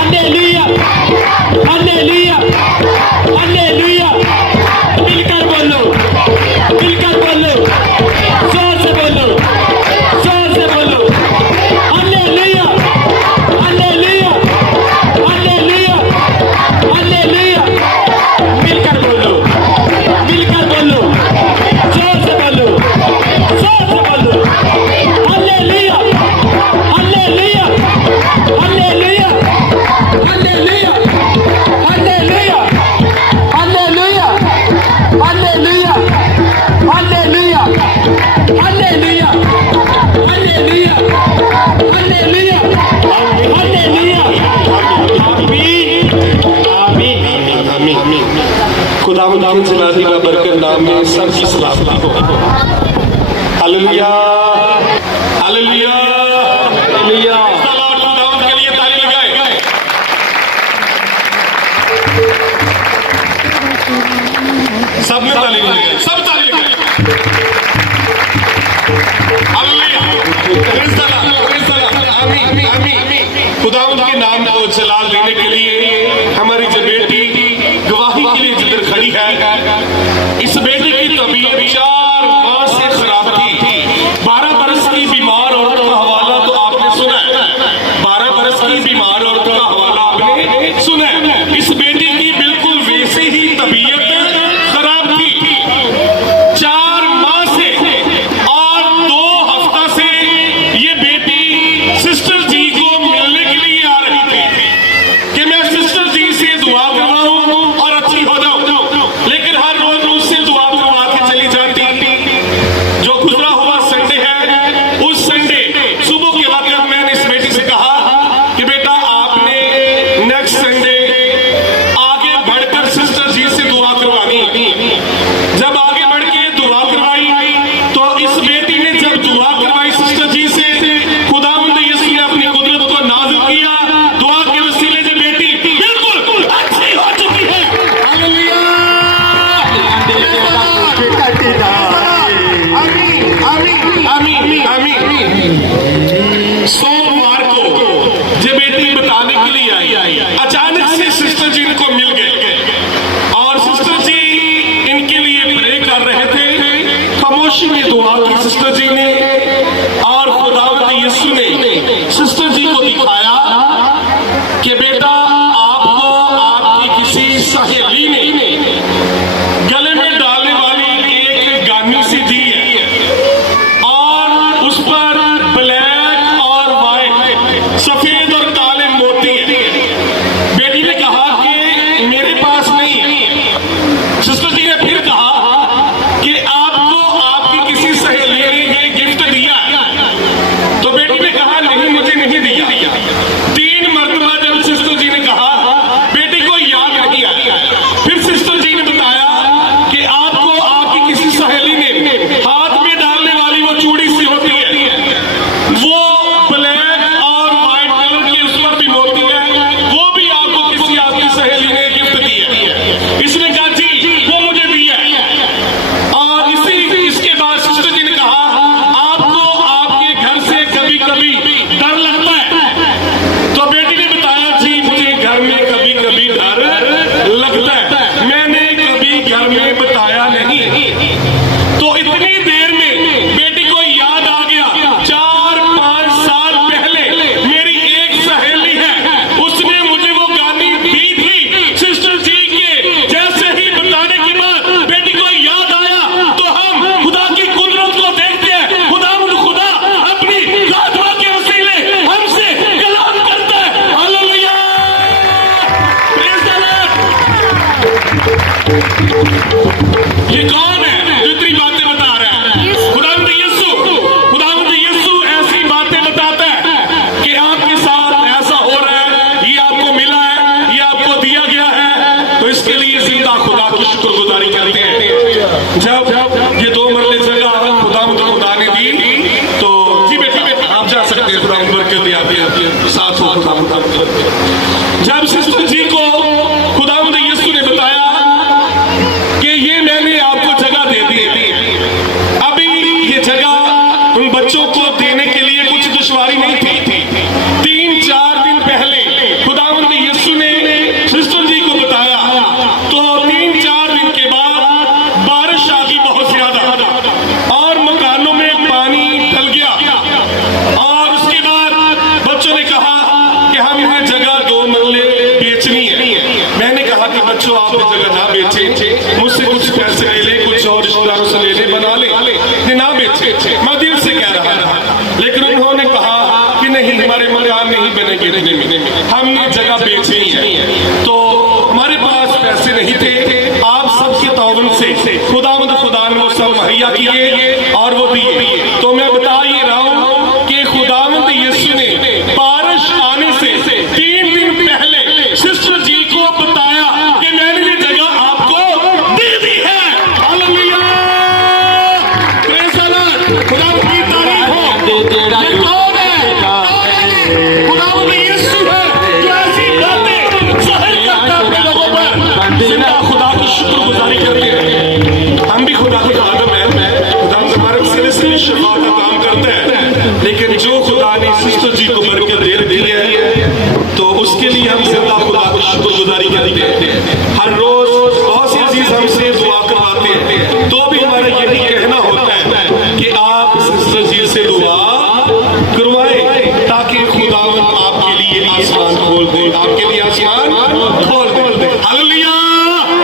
Hallelujah, hallelujah, hallelujah. मिलकर बोलो, मिलकर बोलो, जोर से बोलो, जोर से बोलो। Hallelujah, hallelujah, hallelujah, hallelujah. मिलकर बोलो, मिलकर बोलो, जोर से बोलो, जोर से बोलो। Hallelujah, hallelujah, hallelujah, hallelujah, hallelujah, hallelujah, hallelujah, hallelujah, hallelujah, hallelujah, hallelujah, hallelujah. आमीन, आमीन, आमीन। खुदावंद की जलाली का बरकत नाम में सबकी सलामती हो। Hallelujah, hallelujah, hallelujah. खुदावंद के लिए ताली लगाएं। सब में ताली लगाएं, सब ताली लगाएं। Hallelujah, praise the Lord, praise the Lord. आमीन, आमीन। खुदावंद के नाम को जलाल देने के लिए हमारी जो बेटी गवाही के लिए जिधर खड़ी है, इस बेटे की तबीयत 4 माह से खराब थी। 12 बरस की बीमार औरत का हवाला तो आपने सुना है, 12 बरस की बीमार औरत का हवाला आपने सुना है। इस बेटी की बिल्कुल वैसे ही तबीयत खराब थी 4 माह से, और 2 हफ्ता से ये बेटी सिस्टर जी को मिलने के लिए आ रही थी कि मैं सिस्टर जी से दुआ करवाऊं और अच्छी हो जाऊं, लेकिन हर रोज उससे दुआ करवा के चली जाती। जो गुजरा हुआ संडे है, उस संडे सुबह के वक्त मैंने इस बेटी से कहा कि बेटा आपने नेक्स्ट संडे आगे बढ़कर सिस्टर जी से दुआ करवानी। जब आगे बढ़ के दुआ करवाई तो इस बेटी ने जब दुआ करवाई सिस्टर जी से, खुदावंद यीशु ने अपनी कुदरत को नाज़िल किया। दुआ के वसीले से बेटी बिल्कुल अच्छी हो चुकी है। हालेलुया, आमीन, आमीन, आमीन, आमीन। सोमवार को ये बेटी बताने के लिए आई, अचानक से सिस्टर जी को मिल गए और सिस्टर जी इनके लिए प्रे कर रहे थे। खामोशी में दुआ की सिस्टर जी ने, और खुदावंद यीशु ने सिस्टर जी को दिखाया कि बेटा आपको आपकी किसी सहेली ने गले में डालने वाली एक गानी सी दी है, और उस पर ब्लैक और व्हाइट, सफेद और काले मोती है। बेटी ने कहा कि मेरे पास नहीं है। सिस्टर जी ने फिर कहा कि आपको आपकी किसी सहेली ने ये गिफ्ट दिया है। तो बेटी ने कहा नहीं, मुझे नहीं दिया। 3 मरतबा जब सिस्टर जी ने कहा, बेटी को याद नहीं आया। फिर सिस्टर जी ने बताया कि आपको आपकी किसी सहेली ने हाथ में डालने वाली वो चूड़ी सी होती है, वो ब्लैक और व्हाइट कलर की, उस पर भी मोती है, वो भी आपको किसी आपकी सहेली ने गिफ्ट दी है। इसने कहा जी वो मुझे दिया है। और इसके बाद सिस्टर जी ने कहा आपको आपके घर से कभी कभी डर लगता है। तो बेटी ने बताया जी मुझे घर में कभी कभी डर लगता है, मैंने कभी घर में बताया नहीं। तो इतनी देर में बेटी को याद आ गया, 4-5 साल पहले मेरी एक सहेली है, उसने मुझे वो गानी दी थी। सिस्टर जी के जैसे ही बताने के बाद बेटी को याद आया, तो हम खुदा की कुदरत को देखते हैं। खुदावंद खुदा अपनी आत्मा के वसीले हमसे कलाम करता है। Hallelujah, praise the Lord. ये कौन है जो इतनी बातें बता रहा है? खुदावंद यीशु। खुदावंद यीशु ऐसी बातें बताता है कि आपके साथ ऐसा हो रहा है, ये आपको मिला है, ये आपको दिया गया है। तो इसके लिए जिंदा खुदा की शुक्रगुजारी करते हैं। जब ये 2 मरले जगह खुदावंद खुदा ने दी, तो जी बेटा आप जा सकते हैं। खुदावंद बरकत दे, आप साथ हो खुदावंद। जब सिस्टर जी को खुदावंद यीशु ने बताया कि ये मैंने आपको जगह दे दी, अभी ये जगह उन बच्चों को देने के लिए कुछ दुश्वारी नहीं थी। 3-4 दिन पहले खुदावंद बच्चों ने कहा कि हमें जगह 2 मरले बेचनी है। मैंने कहा कि बच्चों आप जगह ना बेचें, मुझसे कुछ पैसे ले ले, कुछ और रिश्तेदारों से ले ले, बना ले, ना बेचे। मैं दिल से कह रहा था, लेकिन उन्होंने कहा कि नहीं, हमारे मकान नहीं बनेंगे इतने में, हमने जगह बेची है। तो हमारे पास पैसे नहीं थे, आप सबके ताउन से खुदा ने वो सब मुहैया किए और वो दिए। तो मैं बता ये रहा हूँ कि खुदावंद यीशु ने बारिश आने से 3 दिन पहले सिस्टर जी को बताया कि मैंने ये जगह आपको दे दी है। हालेलुया, प्रेज़ द लॉर्ड, खुदा की तारीफ हो। ये कौन है? खुदावंद यीशु है जो ऐसी बातें ज़ाहिर करता है अपने लोगों पर। जिंदा खुदा की शुक्रगुजारी करते हैं। हम भी खुदा के खादम हैं, खुदा हमारे सिलसिले शफा का काम करता है, लेकिन जो खुदा ने सिस्टर जी को बरकत दे दी है तो उसके लिए हम जिंदा खुदा की शुक्रगुजारी करते हैं। हर रोज बहुत से अजीज हमसे दुआ करवाते हैं, तो भी हमारा यही कहना होता है कि आप सिस्टर जी से दुआ करवाएं ताकि खुदावंद आपके लिए आसमान खोल दे, आपके लिए आसमान खोल दे। हालेलुया,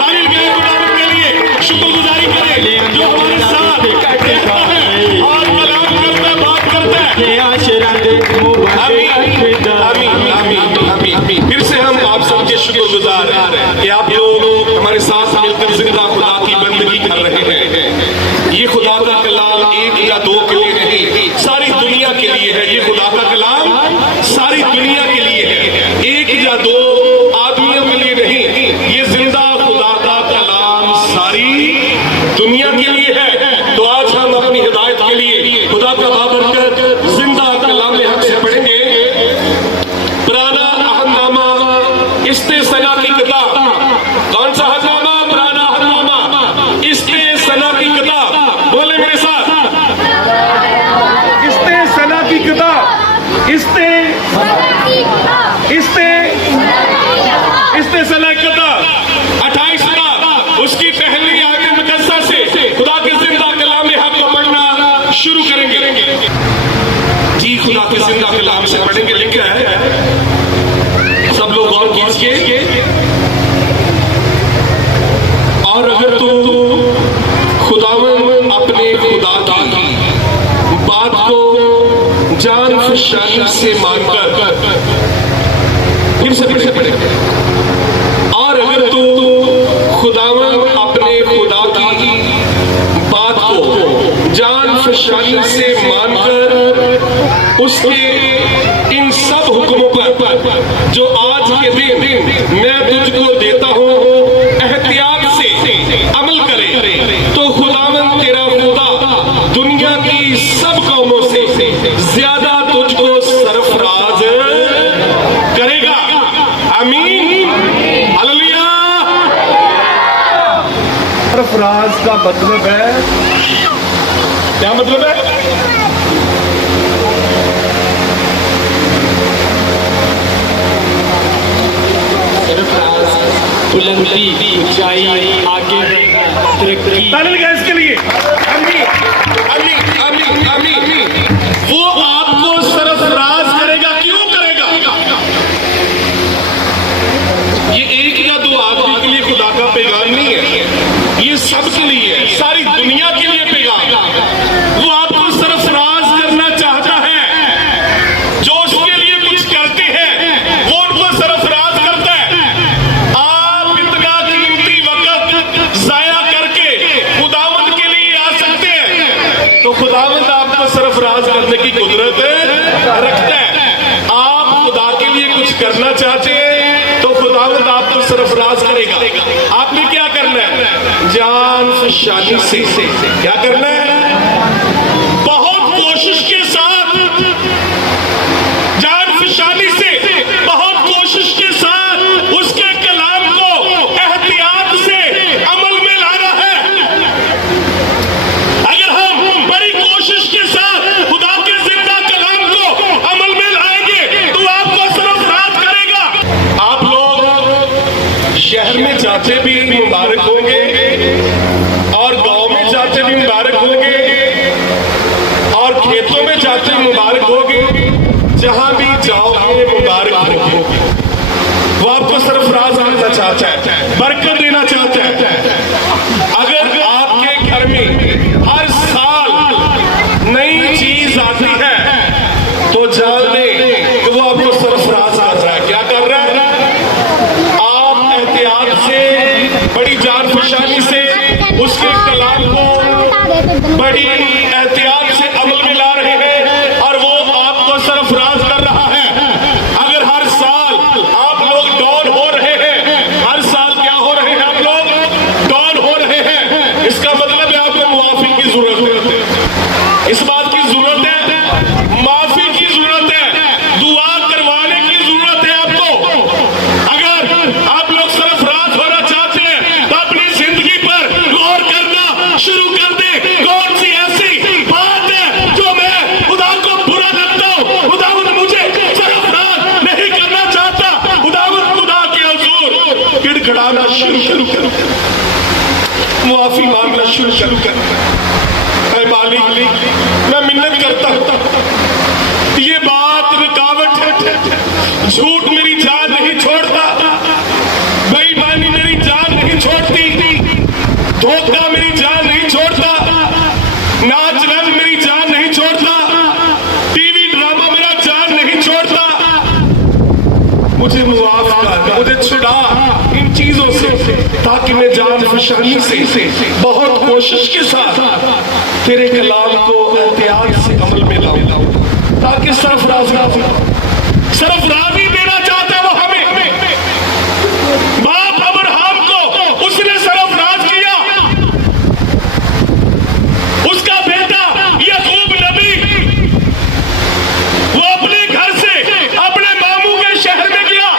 तारीफ करें खुदावंद के लिए, शुक्रगुजारी करें जो हमारे साथ कहता है और कलाम करता है, बात करता है। आमीन। फिर से हम आप सबके शुक्रगुजार हैं कि आप लोग हमारे साथ मिलकर जिंदा खुदा की बंदगी कर रहे हैं। ये खुदा का कलाम 1 या 2 के लिए नहीं, सारी दुनिया के लिए है। ये खुदा का कलाम सारी दुनिया के लिए है, 1 या 2 आदमियों के लिए नहीं। ये जिंदा खुदा का कलाम सारी दुनिया के लिए है। तो आज हम अपनी हिदायत के लिए खुदा का बाबरकत जिंदा कलाम में हमसे पढ़ेंगे। पुराना अहदनामा, इस्ते सना की किताब। कौन सा अहदनामा? पुराना अहदनामा, इस्ते सना की किताब। बोले मेरे साथ, इस्ते सना की किताब। इस्ते सना की किताब 28 बार उसकी पहली आयत मुकद्दसा से खुदा के जिंदा कलाम हक को पढ़ना शुरू करेंगे। जी, खुदा के जिंदा कलाम से पढ़ेंगे। लिखा है, सब लोग गौर कीजिए। और अगर तू खुदावंद अपने खुदा की बात को जान फशानी से मानकर, फिर से पढ़ेंगे। और अगर तू खुदावंद अपने खुदा की बात को जान फशानी से मानकर उसके इन सब हुक्मों पर जो आज के दिन मैं तुझको देता हूँ एहतियात से अमल करे, तो खुदावंद तेरा खुदा दुनिया की सब कौमों से ज्यादा तुझको सरफराज करेगा। आमीन, हालेलुया। सरफराज का मतलब है, क्या मतलब है? बुलंदी, ऊंचाई, आगे तरक्की। ताली लगाएं इसके लिए। आमीन, आमीन, आमीन, आमीन। वो आपको सरफराज करेगा। क्यों करेगा? ये 1 या 2 आदमी के लिए खुदा का पैगाम नहीं है, ये सबके लिए है, सारी दुनिया के लिए पैगाम। वो आपको सरफराज करना चाहता है। जो उसके लिए कुछ करते हैं वो उनको सरफराज करता है। आप इतना कीमती वक्त जाया करके खुदावंद के लिए आ सकते हैं, तो खुदावंद आपको सरफराज करने की कुदरत रखता है। आप खुदा के लिए कुछ करना चाहते हैं तो खुदावंद आपको सरफराज करेगा। आपने क्या करना है? जान फशानी से क्या करना है? बहुत कोशिश के साथ, जान फशानी से, बहुत कोशिश के साथ उसके कलाम को एहतियात से अमल में लाना है। अगर हम बड़ी कोशिश के साथ खुदा के जिंदा कलाम को अमल में लाएंगे तो आपको सरफराज करेगा। आप लोग शहर में जाते भी मुबारक होंगे और गांव में जाते भी मुबारक होंगे और खेतों में जाते मुबारक होंगे। जहां भी जाओ वो आपको सरफराज करना चाहता है, बरकत देना चाहता है। अगर आपके घर में हर साल नई चीज आती है तो जान लें कि वो आपको सरफराज कर रहा है। क्या कर रहा है? आप एहतियात से, बड़ी जान फशानी से उसके कलाम को बड़ी एहतियात से अमल में ला रहे हैं और वो आपको सरफराज कर रहा है। अगर हर साल आप लोग डाउन हो रहे हैं, हर साल क्या हो रहे हैं? आप लोग डाउन हो रहे हैं, इसका मतलब है आपको मुआफी की जरूरत है। इस बात की जरूरत है, माफी की जरूरत है, दुआ करवाने की जरूरत है आपको। अगर आप लोग सरफराज होना चाहते हैं तो अपनी जिंदगी पर गौर करना शुरू कर दे। कौन सी ऐसी बात है जो मैं खुदा को बुरा लगता हूं, खुदावंद मुझे सरफराज नहीं करना चाहता, खुदावंद खुदा के हुजूर गिड़गिड़ाना शुरू करो, मुआफी मांगना शुरू कर। ऐ मालिक, मैं मिन्नत करता हूं, ये बात रुकावट है, झूठ मेरी जान नहीं छोड़ता, बेईमानी मेरी जान नहीं छोड़ती, धोखा मेरी जान नहीं छोड़ता, नाच रंग मेरी जान नहीं छोड़ता, टीवी ड्रामा मेरा जान नहीं छोड़ता। मुझे मुआफ कर, मुझे छुड़ा इन चीजों से, ताकि मैं जान फशानी से बहुत कोशिश के साथ तेरे कलाम को एहतियात से अमल में लाऊं, ताकि सरफराजी देना चाहता है वो हमें। बाप अब्राहम को उसने सरफराज किया, उसका बेटा याकूब नबी वो अपने घर से अपने मामू के शहर में गया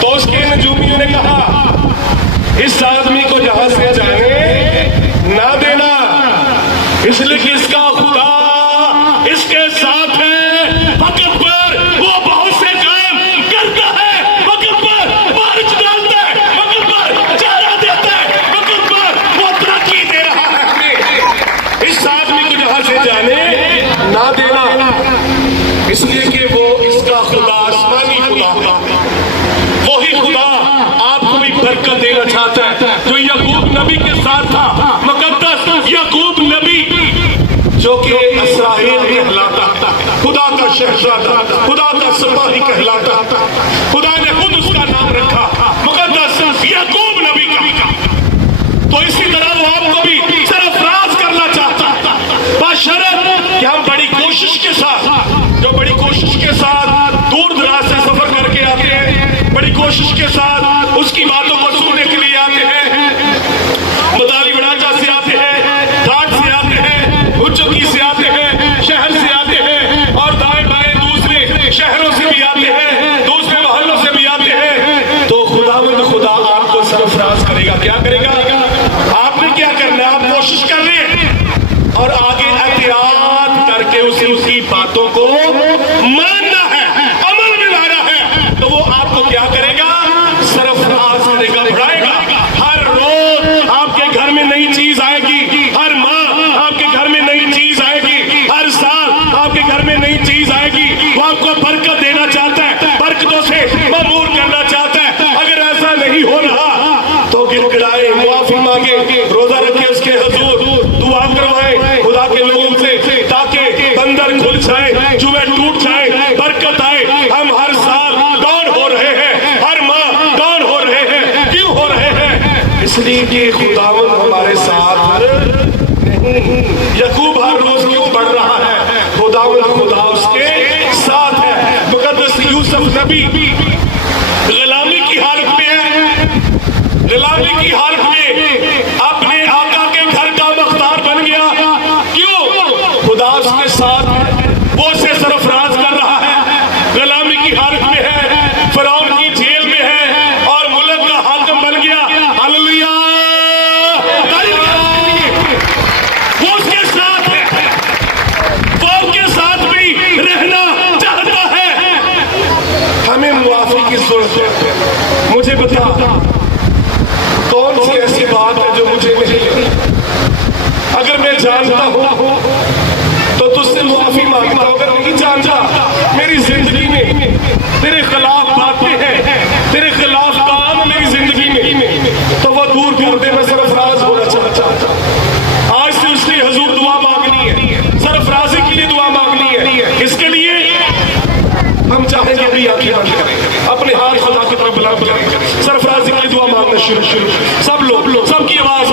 तो उसके नजूमियों ने कहा, इस आदमी को जहां से जाने ना देना, इसलिए कि इसका खुदा इसके साथ है। वक्त पर वो बहुत से काम करता है, वक्त पर बारिश डालता है, वक्त पर चारा देता है, वक्त पर वो तरक्की दे रहा है हमें। इस आदमी को जहां से जाने ना देना, इसलिए कि वो इसका खुदा आसमानी खुदा, वही खुदा आपको भी बरकत देना चाहता है जो याकूब नबी के साथ था। मुकद्दस याकूब नबी जो कि इसराइल कहलाता, खुदा का शहजादा, खुदा का सिपाही कहलाता, खुदा ने खुद उसका नाम रखा मुकद्दस याकूब नबी का। तो इसी तरह वो आपको भी सरफराज करना चाहता, बशर्त कि हम बड़ी कोशिश के साथ, जो बड़ी कोशिश के साथ दूर दराज से सफर करके आते हैं, बड़ी कोशिश के साथ उसकी बातों को सुनने के लिए आते हैं, मदारी बड़ाचा से आते हैं, घाट से आते हैं, उच्चकी से आते हैं, शहर से आते हैं और दाएं बाएं दूसरे शहरों से भी आते हैं, दूसरे मोहल्लों से भी आते हैं। तो खुदावंद खुदा आपको सरफराज करेगा। क्या करेगा? आपने क्या करना है? आप कोशिश कर रहे हैं और आगे एहतियात करके उसकी बातों को मानना है, अमल में लाना है। तो वो आपको क्या करेगा? सरफराज करेगा, बढ़ाएगा। हर रोज आपके घर में नई चीज आएगी, हर माह आपके घर में नई चीज आएगी, हर साल आपके घर में नई चीज आएगी। वो आपको बरकत देना चाहता है, बरकतों से ममूर करना चाहता है। अगर ऐसा नहीं हो रहा तो गिड़गिड़ाए, मुआफी मांगे, रोजा रखे उसके हुजूर, दुआ करवाए खुदा के लोगों से, ताकि बंदर खुल जाए, जुए टूट जाए, बरकत आए। हम हर साल डाउन हो रहे हैं, हर माह डाउन हो रहे हैं। क्यों हो रहे हैं? इसलिए कि खुदावंद हमारे साथ नहीं। याकूब हर रोज क्यों बढ़ रहा है? खुदावंद खुदा उसके साथ है। मुकद्दस यूसुफ नबी गुलामी की हालत में है, गुलामी की हालत में अपने आका के घर का मुख्तार बन गया। क्यों? खुदा उसके साथ है, वो उसे सरफराज कर रहा है। गुलामी की हालत में है, फिरौन की जेल में है और मुल्क का हाकिम बन गया। हालेलुया! वो उसके साथ है, वो उसके साथ भी रहना चाहता है। हमें मुआफी की जरूरत है। मुझे बता, कौन सी ऐसी बात है जो मुझे नहीं? अगर मैं जानता हूं तो तुझसे मुआफी मांगता हूं, अगर नहीं जानता मेरी जिंदगी में तेरे खिलाफ बातें हैं, तेरे खिलाफ काम मेरी जिंदगी में, तो वो दूर कर दे। मैं सरफराज होना चाहता, आज से उसके हुजूर दुआ मांगनी है, सरफराजी के लिए दुआ मांगनी है। इसके लिए हम चाहेंगे अपनी आंखें बंद करें, अपने हाथ खुदा की तरफ बुलंद करें, सरफराजी के लिए दुआ मांगना शुरू। सब लोग सबकी आवाज